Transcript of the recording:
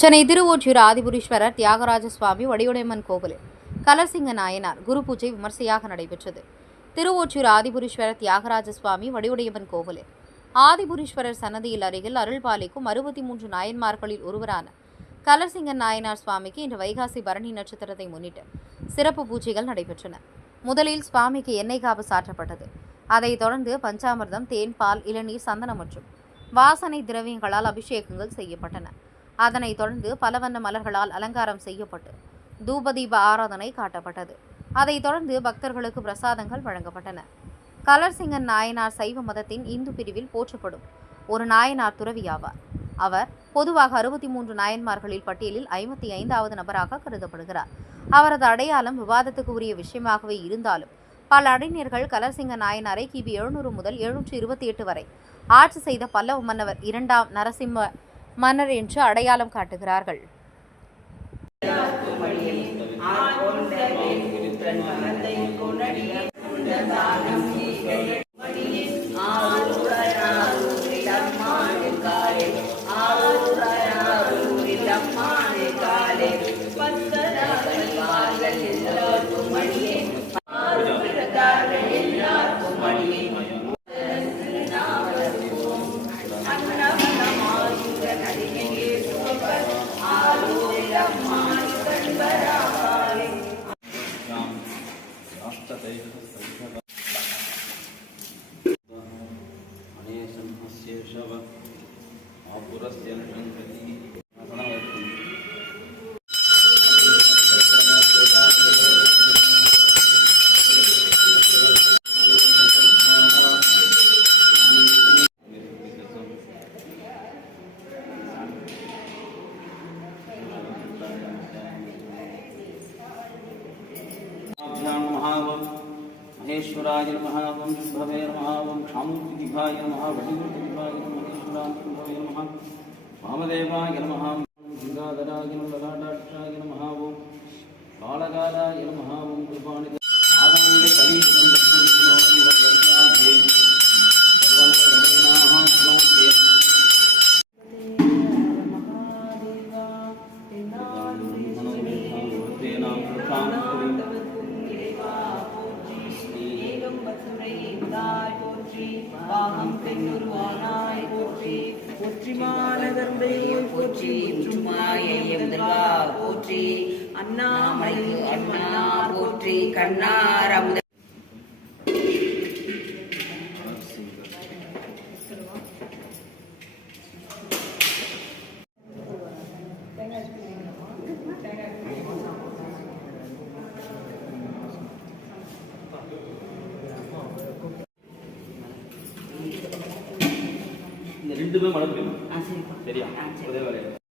சென்னை திருவொற்றியூர் ஆதிபுரீஸ்வரர் தியாகராஜ சுவாமி வடிவுடையம்மன் கோவிலில் கலர்சிங்க நாயனார் குரு பூஜை விமர்சையாக நடைபெற்றது. திருவொற்றியூர் ஆதிபுரீஸ்வரர் தியாகராஜ சுவாமி வடிவுடையம்மன் கோவிலில் ஆதிபுரீஸ்வரர் சன்னதியில் அருகில் அருள்பாலிக்கும் 63 நாயன்மார்களில் ஒருவரான கலர்சிங்க நாயனார் சுவாமிக்கு இன்று வைகாசி பரணி நட்சத்திரத்தை முன்னிட்டு சிறப்பு பூஜைகள் நடைபெற்றன. முதலில் சுவாமிக்கு எண்ணெய் காப்பு சாற்றப்பட்டது. அதைத் தொடர்ந்து பஞ்சாமிர்தம், தேன், பால், இளநீர், சந்தனம் மற்றும் வாசனை திரவியங்களால் அபிஷேகங்கள் செய்யப்பட்டன. அதனைத் தொடர்ந்து பலவண்ண மலர்களால் அலங்காரம் செய்யப்பட்டு தூபதீப ஆராதனை காட்டப்பட்டது. அதைத் தொடர்ந்து பக்தர்களுக்கு பிரசாதங்கள் வழங்கப்பட்டன. கலர்சிங்கன் நாயனார் சைவ மதத்தின் இந்து பிரிவில் போற்றப்படும் ஒரு நாயனார் துறவியாவார். அவர் பொதுவாக 63 நாயன்மார்களில் பட்டியலில் 55வது நபராக கருதப்படுகிறார். அவரது அடையாளம் விவாதத்துக்கு உரிய விஷயமாகவே இருந்தாலும் பல அறிஞர்கள் கலர்சிங்க நாயனாரை கிபி 700 முதல் 728 வரை ஆட்சி செய்த பல்லவ மன்னவர் 2ஆம் நரசிம்ம மன்னர் என்று அடையாளம் காட்டுகிறார்கள். महेश्वराय नमः ओम भवे नमः ओम शामुद्दिभाय नमः वडिवृद्धिभाय नमः महेश्वराय भवे नमः वामदेवाय नमः गंगाधराय नमः ललाटाक्षाय नमः ओम कालकालाय नमः ओम कृपाणि आगमने कवि பாகம் பெண்ணுருவானாய் போற்றி ஒற்றிமானதந்தையோய் போற்றி ஒற்றுமாயெந்தல்வா போற்றி அண்ணாமலை அண்ணா போற்றி கண்ணார் அமுத ரெண்டுமே மழை பெய்யும் சரியா?